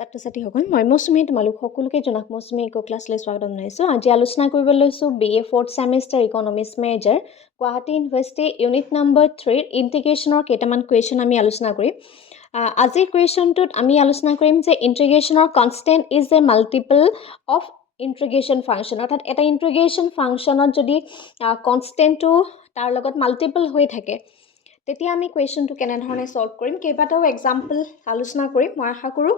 ছাত্ৰ ছাত্ৰীসকল মই মৌচুমী তোমালোক সকলোকে জনাক মৌচুমী ইকো ক্লাছলৈ স্বাগতম জনাইছোঁ। আজি আলোচনা কৰিব লৈছোঁ BA 4th semester economics major Guwahati university unit number 3 ইণ্টিগ্ৰেশ্যনৰ কেইটামান কুৱেশ্যন আমি আলোচনা কৰিম। আজিৰ কুৱেশ্যনটোত আমি আলোচনা কৰিম যে ইণ্টিগ্ৰেশ্যনৰ constant is a multiple of integration function, অৰ্থাৎ এটা ইণ্টিগ্ৰেশ্যন ফাংচনত যদি কনষ্টেণ্টটো তাৰ লগত মাল্টিপল হৈ থাকে তেতিয়া আমি কুৱেশ্যনটো কেনেধৰণে ছল্ভ কৰিম, কেইবাটাও এক্সাম্পল আলোচনা কৰিম। মই আশা কৰোঁ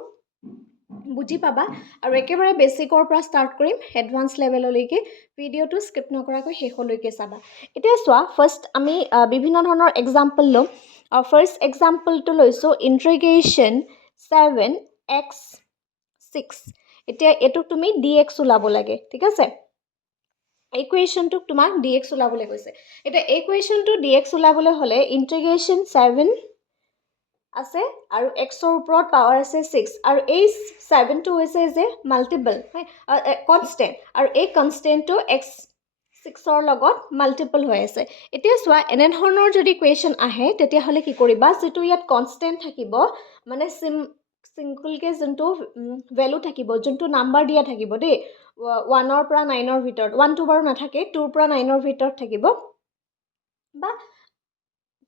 বুজি পাবা আৰু একেবাৰে বেছিকৰ পৰা ষ্টাৰ্ট কৰিম এডভান্স লেভেললৈকে। ভিডিঅ'টো স্কিপ নকৰাকৈ শেষলৈকে চাবা। এতিয়া চোৱা, ফাৰ্ষ্ট আমি বিভিন্ন ধৰণৰ এক্সাম্পল ল'ম। ফাৰ্ষ্ট এক্সাম্পলটো লৈছোঁ ইণ্টিগ্ৰেশ্যন 7x6। এতিয়া এইটোক তুমি dx ওলাব লাগে, ঠিক আছে। এই কুৱেশ্যনটোক তোমাক dx ওলাবলৈ কৈছে। এতিয়া এই কুৱেশ্যনটো dx ওলাবলৈ হ'লে ইণ্টিগ্ৰেশ্যন 7 আছে আৰু এক্সৰ ওপৰত পাৱাৰ আছে 6 আৰু এই 7টো হৈছে যে মাল্টিপল কনষ্টেণ্ট আৰু এই কনষ্টেণ্টটো x6ৰ লগত মাল্টিপল হৈ আছে। এতিয়া চোৱা, এনেধৰণৰ যদি কুৱেশ্যন আহে তেতিয়াহ'লে কি কৰিবা, যিটো ইয়াত কনষ্টেণ্ট থাকিব মানে চিংগলকৈ যোনটো ভেলু থাকিব, যোনটো নাম্বাৰ দিয়া থাকিব দেই, 1ৰ পৰা 9ৰ ভিতৰত, 1টো বাৰু নাথাকে, 2ৰ পৰা 9ৰ ভিতৰত থাকিব বা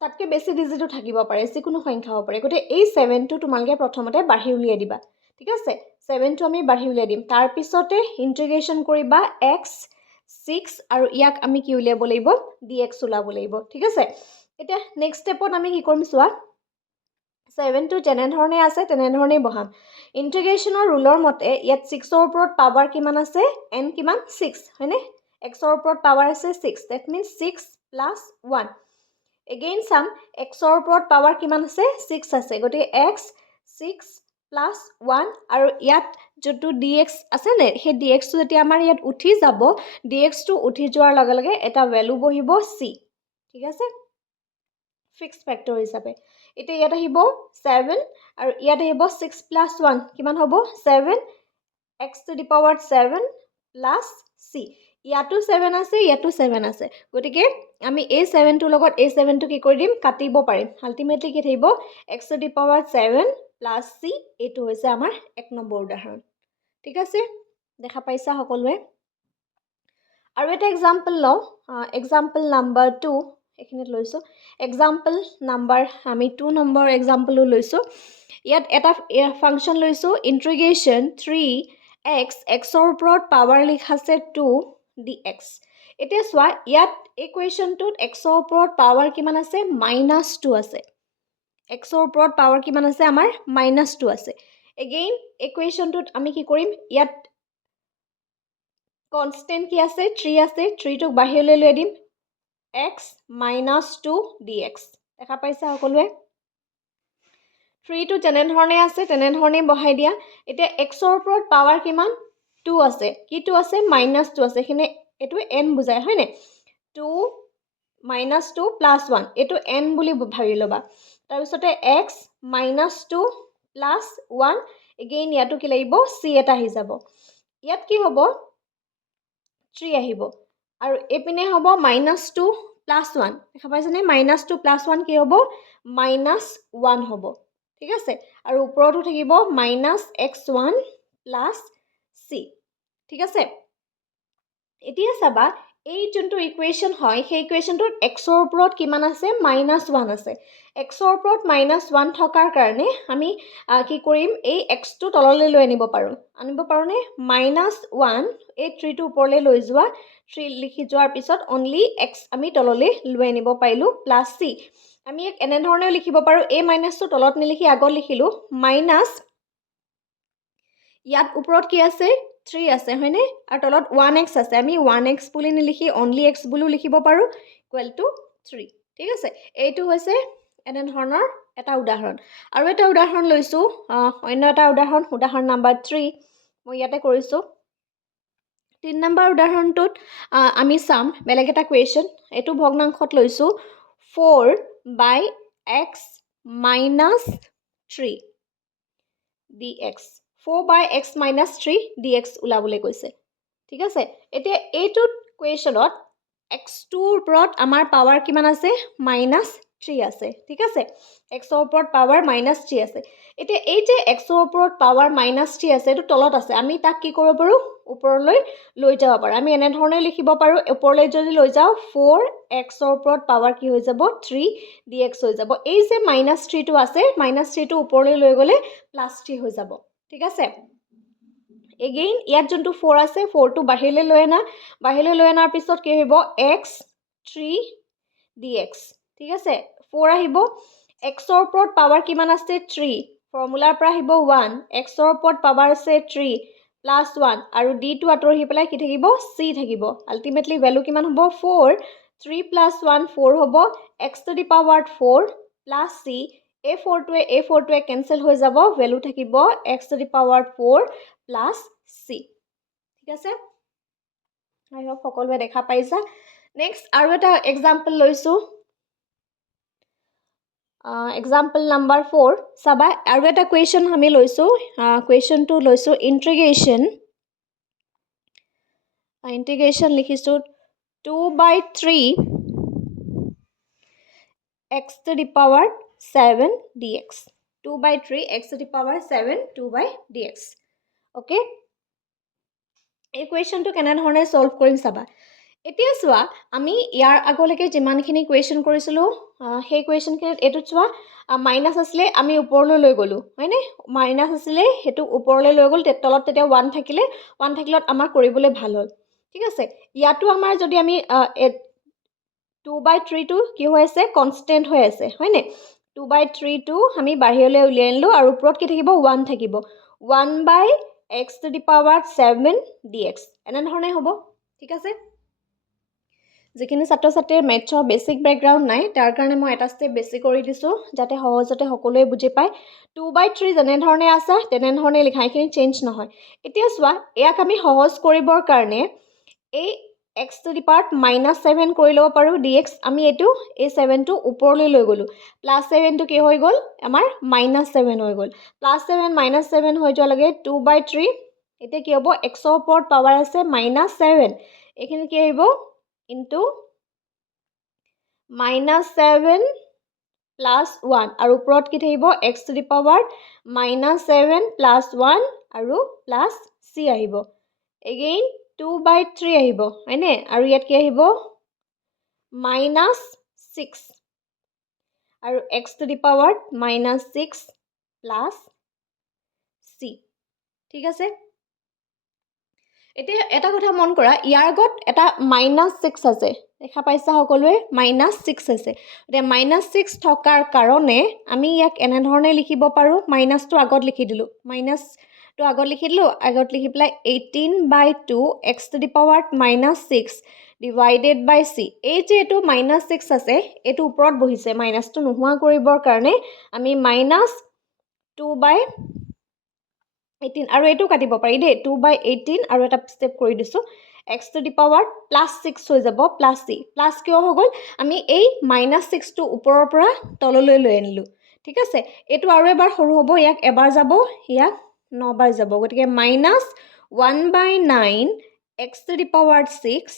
তাতকৈ বেছি ডিজিটো থাকিব পাৰে, যিকোনো সংখ্যা হ'ব পাৰে। গতিকে এই 7টো তোমালোকে প্ৰথমতে বাঢ়ি উলিয়াই দিবা, ঠিক আছে। 7টো আমি বাঢ়ি উলিয়াই দিম, তাৰপিছতে ইণ্টিগ্ৰেশ্যন কৰিবা x6 আৰু ইয়াক আমি কি উলিয়াব লাগিব, dx ওলাব লাগিব, ঠিক আছে। এতিয়া নেক্সট ষ্টেপত আমি কি কৰিম চোৱা, 7টো যেনেধৰণে আছে তেনেধৰণেই বহাম। ইণ্টিগ্ৰেশ্যনৰ ৰুলৰ মতে ইয়াত 6ৰ ওপৰত পাৱাৰ কিমান আছে, n কিমান 6, হয়নে। xৰ ওপৰত পাৱাৰ আছে 6, ডেট মিনছ 6 + 1। এগেইন চাম, xৰ ওপৰত পাৱাৰ কিমান আছে, 6 আছে, গতিকে x 6 + 1 আৰু ইয়াত যোনটো dx আছে নে, সেই dxটো যেতিয়া আমাৰ ইয়াত উঠি যাব, dxটো উঠি যোৱাৰ লগে লগে এটা ভেলু বহিব c, ঠিক আছে, ফিক্সড ফেক্টৰ হিচাপে। এতিয়া ইয়াত আহিব 7 আৰু ইয়াত আহিব 6 + 1, কিমান হ'ব 7, x⁴ 7 + c। ইয়াতো 7 আছে, ইয়াতো 7 আছে, গতিকে আমি এই 7টোৰ লগত এই 7টো কি কৰি দিম, কাটিব পাৰিম। আল্টিমেটলি কি থাকিব, x⁴ 7 + c। এইটো হৈছে আমাৰ 1 নম্বৰ উদাহৰণ, ঠিক আছে, দেখা পাইছা সকলোৱে। আৰু এটা এক্সাম্পল লওঁ, এক্সাম্পল নাম্বাৰ 2 এইখিনিত লৈছোঁ। এক্সাম্পল নাম্বাৰ আমি 2 নম্বৰ এক্সাম্পলো লৈছোঁ। ইয়াত এটা ফাংচন লৈছোঁ ইণ্টিগ্ৰেশ্যন 3x, xৰ ওপৰত পাৱাৰ লিখা আছে 2 dx। এতিয়া চোৱা, ইয়াত এই কুৱেশ্যনটোত xৰ ওপৰত পাৱাৰ কিমান আছে, -2 আছে। xৰ ওপৰত পাৱাৰ কিমান আছে, আমাৰ -2 আছে। এগেইন এই কুৱেশ্যনটোত আমি কি কৰিম, ইয়াত কনষ্টেণ্ট কি আছে, 3 আছে, 3টোক বাহিৰলৈ লৈ দিম, x -2 dx। দেখা পাইছা সকলোৱে। 3টো যেনেধৰণে আছে তেনেধৰণেই বহাই দিয়া। এতিয়া xৰ ওপৰত পাৱাৰ কিমান, 2 আছে, কি 2 আছে, -2 আছে, এইখিনি এইটো n বুজায়, হয়নে। 2 - 2 + 1, এইটো n বুলি ভাবি ল'বা। তাৰপিছতে x -2 + 1, এগেইন ইয়াতো কি লাগিব, c এটা আহি যাব। ইয়াত কি হ'ব, 3 আহিব আৰু এইপিনে হ'ব -2 + 1, দেখা পাইছেনে, -2 + 1 কি হ'ব, -1 হ'ব, ঠিক আছে। আৰু ওপৰতো থাকিব -x1 + c, ঠিক আছে। এতিয়া চাবা, এই যোনটো ইকুৱেশ্যন হয় সেই ইকুৱেশ্যনটোত xৰ ওপৰত কিমান আছে, -1 আছে। xৰ ওপৰত -1 থকাৰ কাৰণে আমি কি কৰিম, এই xটো তললৈ লৈ আনিব পাৰোঁনে, -1 এই 3টো ওপৰলৈ লৈ যোৱা, 3 লিখি যোৱাৰ পিছত অনলি x আমি তললৈ লৈ আনিব পাৰিলোঁ, +c। আমি ইয়াক এনেধৰণেও লিখিব পাৰোঁ, এই মাইনাছটো তলত নিলিখি আগত লিখিলোঁ, মাইনাছ ইয়াত ওপৰত কি আছে, 3 আছে, হয়নে, আৰু তলত 1x আছে, আমি 1x বুলি নিলিখি অনলি x বুলিও লিখিব পাৰোঁ, =3, ঠিক আছে। এইটো হৈছে এনেধৰণৰ এটা উদাহৰণ। আৰু এটা উদাহৰণ লৈছোঁ, অন্য এটা উদাহৰণ নাম্বাৰ 3 মই ইয়াতে কৰিছোঁ। 3 নম্বৰ উদাহৰণটোত আমি চাম বেলেগ এটা কুৱেশ্যন। এইটো ভগ্নাংশত লৈছোঁ 4/x - 3 dx। 4/x - 3 dx ওলাবলৈ কৈছে, ঠিক আছে। এতিয়া এইটোত কুৱেশ্যনত x2ৰ ওপৰত আমাৰ পাৱাৰ কিমান আছে, -3 আছে, ঠিক আছে। xৰ ওপৰত পাৱাৰ -3 আছে। এতিয়া এই যে xৰ ওপৰত পাৱাৰ -3 আছে এইটো তলত আছে আমি তাক কি কৰিব পাৰোঁ ওপৰলৈ লৈ যাব পাৰোঁ আমি এনেধৰণে লিখিব পাৰোঁ ওপৰলৈ যদি লৈ যাওঁ 4xৰ ওপৰত পাৱাৰ কি হৈ যাব 3 dx হৈ যাব এই যে -3টো আছে -3টো ওপৰলৈ লৈ গ'লে +3 হৈ যাব ঠিক আছে এগেইন ইয়াত যোনটো 4 আছে 4টো বাহিৰলৈ লৈ অনাৰ পিছত কি হ'ব x 3 dx ঠিক আছে 4 আহিব xৰ ওপৰত পাৱাৰ কিমান আছে 3 ফৰ্মুলাৰ পৰা আহিব 1 xৰ ওপৰত পাৱাৰ আছে 3 +1 আৰু d টো আঁতৰি পেলাই কি থাকিব c থাকিব আলটিমেটলি ভ্যালু কিমান হ'ব 4 3 + 1 4 হ'ব x to the power 4 plus c a 4টোৱে cancel হৈ যাব ভ্যালু থাকিব x to the power 4 plus c ঠিক আছে আই হোপ সকলোৱে দেখা পাইছা নেক্সট আৰু এটা এক্সাম্পল লৈছো example number 4 চাবা আৰু এটা কুৱেশ্যন আমি লৈছো কুৱেশ্যনটো লৈছো ইন্টিগ্ৰেশন লিখিছো 2/3 x to the power 7 dx 2/3 x to the power 7 2/dx okay এই কুৱেশ্যনটো কেনে ধৰণে সলভ কৰিম চাবা এতিয়া চোৱা আমি ইয়াৰ আগলৈকে যিমানখিনি কুৱেশ্যন কৰিছিলো সেই কুৱেশ্যনখিনিত এইটো চোৱা মাইনাস আছিলে আমি ওপৰলৈ লৈ গ'লো হয়নে মাইনাস আছিলে হেতু ওপৰলৈ লৈ গ'ল তলত তেতিয়া 1 থাকিলে আমাৰ কৰিবলৈ ভাল হ'ল ঠিক আছে ইয়াতো আমাৰ যদি আমি 2/3 টো কি হৈ আছে কনস্ট্যান্ট হৈ আছে হয়নে 2/3 টো আমি বাহিৰলৈ উলিয়াই আনিলো আৰু ওপৰত কি থাকিব 1 থাকিব 1/x to the power 7 dx এনে ধৰণে হ'ব ঠিক আছে যিখিনি ছাত্ৰ ছাত্ৰীৰ মেথছৰ বেসিক ব্যাকগ্ৰাউণ্ড নাই তাৰ কাৰণে মই এটা ষ্টেপ বেছি কৰি দিছো যাতে সহজতে সকলোৱে বুজি পায় 2/3 যেনে ধৰণে আছে তেনে ধৰণে লিখা এখিনি চেঞ্জ নহয় এতিয়া চোৱা ইয়াক আমি সহজ কৰিবৰ কাৰণে এই x to the power -7 কৰি লব পাৰো dx আমি এটো এই 7 টো ওপৰলৈ লৈ গলো +7 টো কি হৈ গল আমাৰ -7 হৈ গল +7 -7 হৈ যোৱা লাগে 2/3 এতিয়া কি হ'ব x ৰ ওপৰত পাৱাৰ আছে -7 এখিনি কি আহিব into -7 plus 1 আৰু ওপৰত কি থাকিব x to the power -7 plus 1 আৰু plus c আহিব again 2/3 আহিব হয়নে আৰু ইয়াত কি আহিব -6 আৰু x to the power -6 plus c ঠিক আছে এতিয়া এটা কথা মন কৰা ইয়াৰ আগত এটা -6 আছে দেখা পাইছা সকলোৱে -6 আছে এতিয়া -6 থকাৰ কাৰণে আমি ইয়াক এনে ধৰণে লিখিব পাৰো মাইনাসটো আগত লিখি দিলো আগত লিখি পেলাই 18/2 x to the power -6 divided by c এই যে এটো -6 আছে এটো ওপৰত বহিছে মাইনাসটো নোহোৱা কৰিবৰ কাৰণে আমি -2/18 আৰু এটো কাটিব পাৰি দে 2/18 আৰু এটা স্টেপ কৰি দিছো x to the power +6 হৈ যাব plus c plus কিয় হৈ গল আমি এই -6 টো ওপৰৰ পৰা তললৈ লৈ আনিলো ঠিক আছে এটো আৰু এবাৰ সৰু হ'ব ইয়াক এবাৰ যাব ইয়াক 9 বাৰ যাব গতিকে -1/9 x to the power 6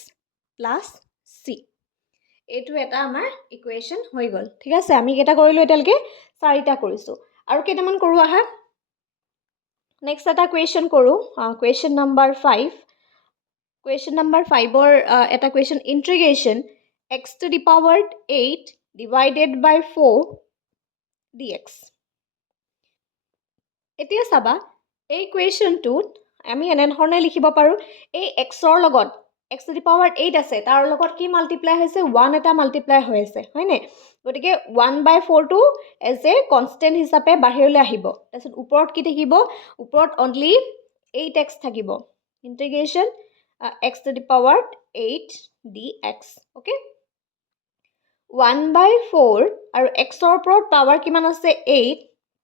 plus c এটো এটা আমাৰ ইকুৱেশ্যন হৈ গল ঠিক আছে আমি কেটা কৰিলো এটালকে 4টা কৰিছো আৰু কেটামান কৰো আহা Next এটা question কৰো question number 5 question number 5 or eta question integration x to the power 8 divided by 4 dx এতিয়া চাবা এই কুৱেশ্যনটোত আমি এনে ধৰণে লিখিব পাৰো এই x ৰ লগত x to the power 8 আছে তাৰ লগত কি মাল্টিপ্লাই হৈছে 1 এটা মাল্টিপ্লাই হৈ আছে হয়নে গটিকে 1/4 টো এজ এ কনস্ট্যান্ট হিচাপে বাহিৰলৈ আহিব তাৰছত ওপৰত কি থাকিব ওপৰত অনলি 8x থাকিব ইন্টিগ্ৰেশন x to the power 8 dx okay 1/4 আৰু x ৰ ওপৰত পাৱাৰ কিমান আছে 8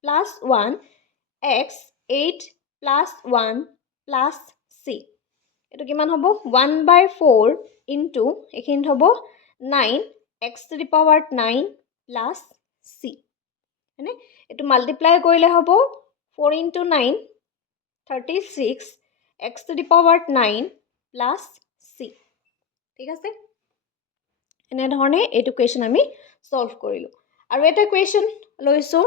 plus 1 x 8 plus 1 plus c এটো কিমান হ'ব 1/4 into এখিন হ'ব 9 x to the power 9 plus c হয়নে এটো মাল্টিপ্লাই কৰিলে হ'ব 4 into 9 36 x to the power 9 plus c ঠিক আছে এনে ধৰণে এটো কুৱেশ্যন আমি সলভ কৰিলো আৰু এটা কুৱেশ্যন লৈছো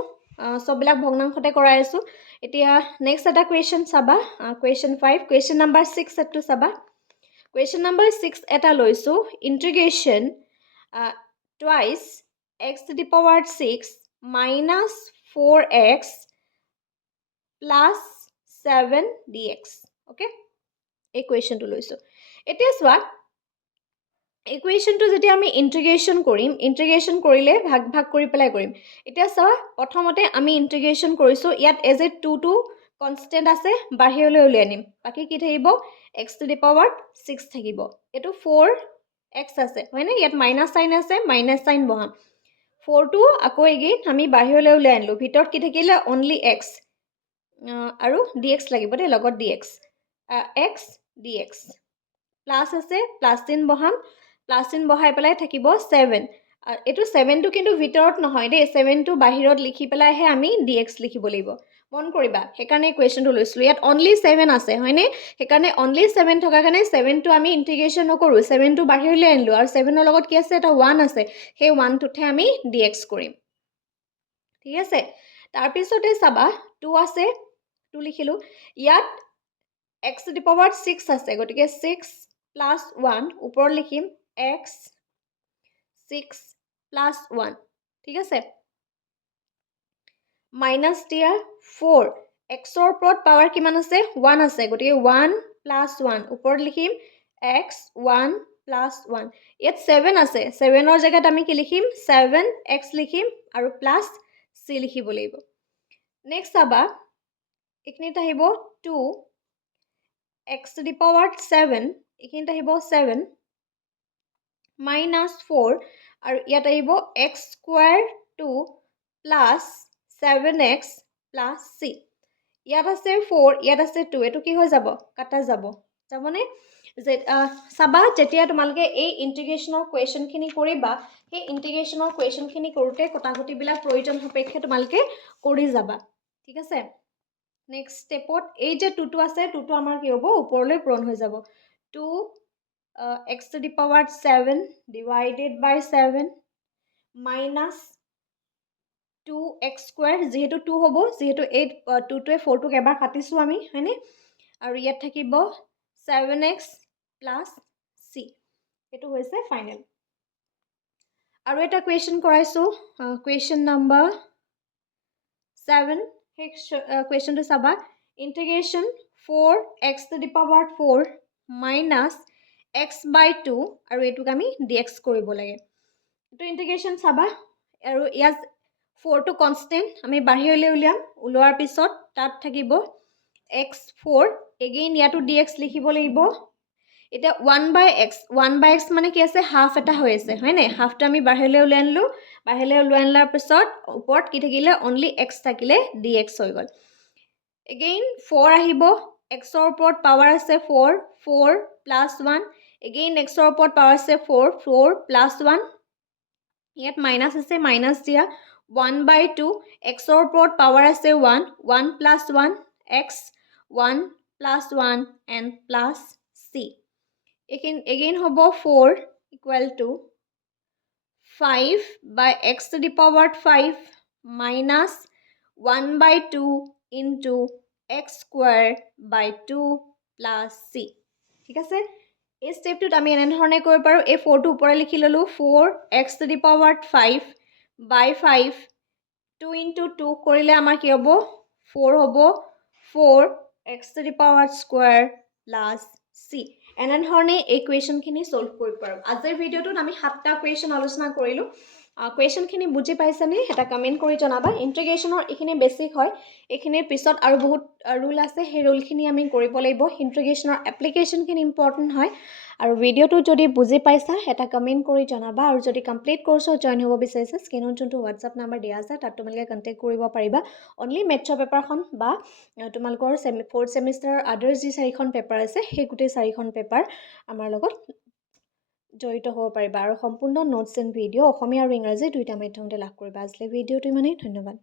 সববিলাক ভগ্নাংশতে কৰাই আছোঁ এতিয়া নেক্সট এটা কুৱেশ্যন চাবা কুৱেশ্যন 5 কুৱেশ্যন নাম্বাৰ 6 এটো চাবা কুৱেশ্যন নাম্বাৰ 6 এটা লৈছোঁ ইন্টিগ্ৰেশ্যন twice x to the power 6 minus 4x plus 7 dx okay এই কুৱেশ্যনটো লৈছোঁ এতিয়া চোৱা ইকুৱেশ্যনটো যেতিয়া আমি ইন্টিগ্ৰেশ্যন কৰিম ইন্টিগ্ৰেশ্যন কৰিলে ভাগ ভাগ কৰি পেলাই কৰিম এতিয়া চোৱা প্ৰথমতে আমি ইন্টিগ্ৰেশ্যন কৰিছোঁ ইয়াত এজ এ 2 কনষ্টেণ্ট আছে বাহিৰলৈ উলিয়াই আনিম বাকী কি থাকিব x to the power 6 থাকিব এইটো 4x আছে হয়নে ইয়াত মাইনাছ চাইন আছে মাইনাছ চাইন বহাম 4টো আকৌ এগেইন আমি বাহিৰলৈ উলিয়াই আনিলোঁ ভিতৰত কি থাকিলে অনলি x আৰু dx লাগিব দেই লগত dx x dx প্লাছ আছে প্লাছ চিন বহাম প্লাছ চিন বহাই পেলাই থাকিব 7 এইটো 7টো কিন্তু ভিতৰত নহয় দেই 7টো বাহিৰত লিখি পেলাইহে আমি dx লিখিব লাগিব মন কৰিবা সেইকাৰণে কুৱেশ্যনটো লৈছিলোঁ ইয়াত অনলি 7 আছে হয়নে সেইকাৰণে অনলি 7 থকাৰ কাৰণে 7টো আমি ইন্টিগ্ৰেশ্যন নকৰোঁ 7টো বাহিৰলৈ আনিলোঁ আৰু 7ৰ লগত কি আছে এটা 1 আছে সেই 1টোতহে আমি dx কৰিম ঠিক আছে তাৰপিছতে চাবা 2 আছে 2 লিখিলোঁ ইয়াত x to the power 6 আছে গতিকে 6 plus 1 ওপৰত লিখিম x 6 plus 1 ঠিক আছে মাইনাছ দিয়া 4 x ৰ ওপৰত পাৱাৰ কিমান আছে 1 আছে গতিকে 1 plus 1 ওপৰত লিখিম x 1 plus 1 ইয়াত 7 আছে 7ৰ জেগাত আমি কি লিখিম 7x লিখিম আৰু প্লাছ c লিখিব লাগিব নেক্সট চাবা এইখিনিত আহিব 2 x to the power 7 এইখিনিত আহিব 7 minus 4 আৰু ইয়াত আহিব x square 2 plus 7x plus c ইয়াত আছে 4 ইয়াত আছে 2 এটো কি হৈ যাব কাটা যাব যাবনে যে চাবা যেতিয়া তোমালোকে এই ইন্টিগ্ৰেশ্যনৰ কুৱেশ্যনখিনি কৰিবা সেই ইন্টিগ্ৰেশ্যনৰ কুৱেশ্যনখিনি কৰোঁতে কটাকটিবিলাক প্ৰয়োজন সাপেক্ষে তোমালোকে কৰি যাবা ঠিক আছে নেক্সট ষ্টেপত এই যে 2টো আছে 2টো আমাৰ কি হ'ব ওপৰলৈ পূৰণ হৈ যাব 2 x to the power 7 divided by 7 minus 2x square যেহেতু 2 হ'ব যেহেতু 2টোৱে 4টোক এবাৰ কাটিছোঁ আমি হয়নে আৰু ইয়াত থাকিব 7x plus c এইটো হৈছে ফাইনেল আৰু এটা কুৱেশ্যন কৰাইছোঁ কুৱেশ্যন নাম্বাৰ 7 সেই কুৱেশ্যনটো চাবা ইন্টিগ্ৰেশ্যন 4x to the power 4 minus x by 2 আৰু এইটোক আমি dx কৰিব লাগে এইটো ইন্টিগ্ৰেশ্যন চাবা আৰু ইয়াত 4টো কনষ্টেণ্ট আমি বাহিৰলৈ উলিয়াম ওলোৱাৰ পিছত তাত থাকিব x4 এগেইন ইয়াতো dx লিখিব লাগিব এতিয়া 1/x মানে কি আছে হাফ এটা হৈ আছে হয়নে হাফটো আমি বাহিৰলৈ উলিয়াই আনিলোঁ বাহিৰলৈ উলিয়াই আনাৰ পিছত ওপৰত কি থাকিলে অনলি x থাকিলে dx হৈ গ'ল এগেইন 4 আহিব x ৰ ওপৰত পাৱাৰ আছে 4 4 plus 1 এগেইন x ৰ ওপৰত পাৱাৰ আছে 4 4 plus 1 ইয়াত মাইনাছ আছে মাইনাছ দিয়া 1/2 x ৰ ওপৰত পাৱাৰ আছে 1 1 plus 1 x 1 plus 1 and plus c again হ'ব 4 equal to 5 by x to the power 5 minus 1/2 into x square by 2 plus c ঠিক আছে এই ষ্টেপটোত আমি এনেধৰণে কৰিব পাৰোঁ এই 4টো ওপৰে লিখি ল'লোঁ 4x to the power 5 by 5 2 into 2 কৰিলে আমাৰ কি হ'ব 4 হ'ব 4x to the power square plus c এনেধৰণে এই কুৱেশ্যনখিনি সলভ কৰিব পাৰোঁ আজিৰ ভিডিঅ'টোত আমি 7টা কুৱেশ্যন আলোচনা কৰিলোঁ কুৱেশ্যনখিনি বুজি পাইছানে এটা কমেণ্ট কৰি জনাবা ইন্টিগ্ৰেশ্যনৰ এইখিনি বেছিক হয় এইখিনিৰ পিছত আৰু বহুত ৰুল আছে সেই ৰুলখিনি আমি কৰিব লাগিব ইন্টিগ্ৰেশ্যনৰ এপ্লিকেশ্যনখিনি ইম্পৰ্টেণ্ট হয় আৰু ভিডিঅ'টো যদি বুজি পাইছা এটা কমেণ্ট কৰি জনাবা আৰু যদি কমপ্লিট কোৰ্ছত জইন হ'ব বিচাৰিছা স্ক্ৰীনত যোনটো হোৱাটছআপ নাম্বাৰ দিয়া আছে তাত তোমালোকে কণ্টেক্ট কৰিব পাৰিবা অনলি মেথছৰ পেপাৰখন বা তোমালোকৰ 4th ছেমিষ্টাৰৰ আদাৰ্ছ যি 4খন পেপাৰ আছে সেই গোটেই 4খন পেপাৰ আমাৰ লগত জড়িত হ'ব পাৰিবা আৰু সম্পূৰ্ণ নোটছ এণ্ড ভিডিঅ' অসমীয়া আৰু ইংৰাজী দুইটা মাধ্যমতে লাভ কৰিবা আজিলৈ ভিডিঅ'টো ইমানেই ধন্যবাদ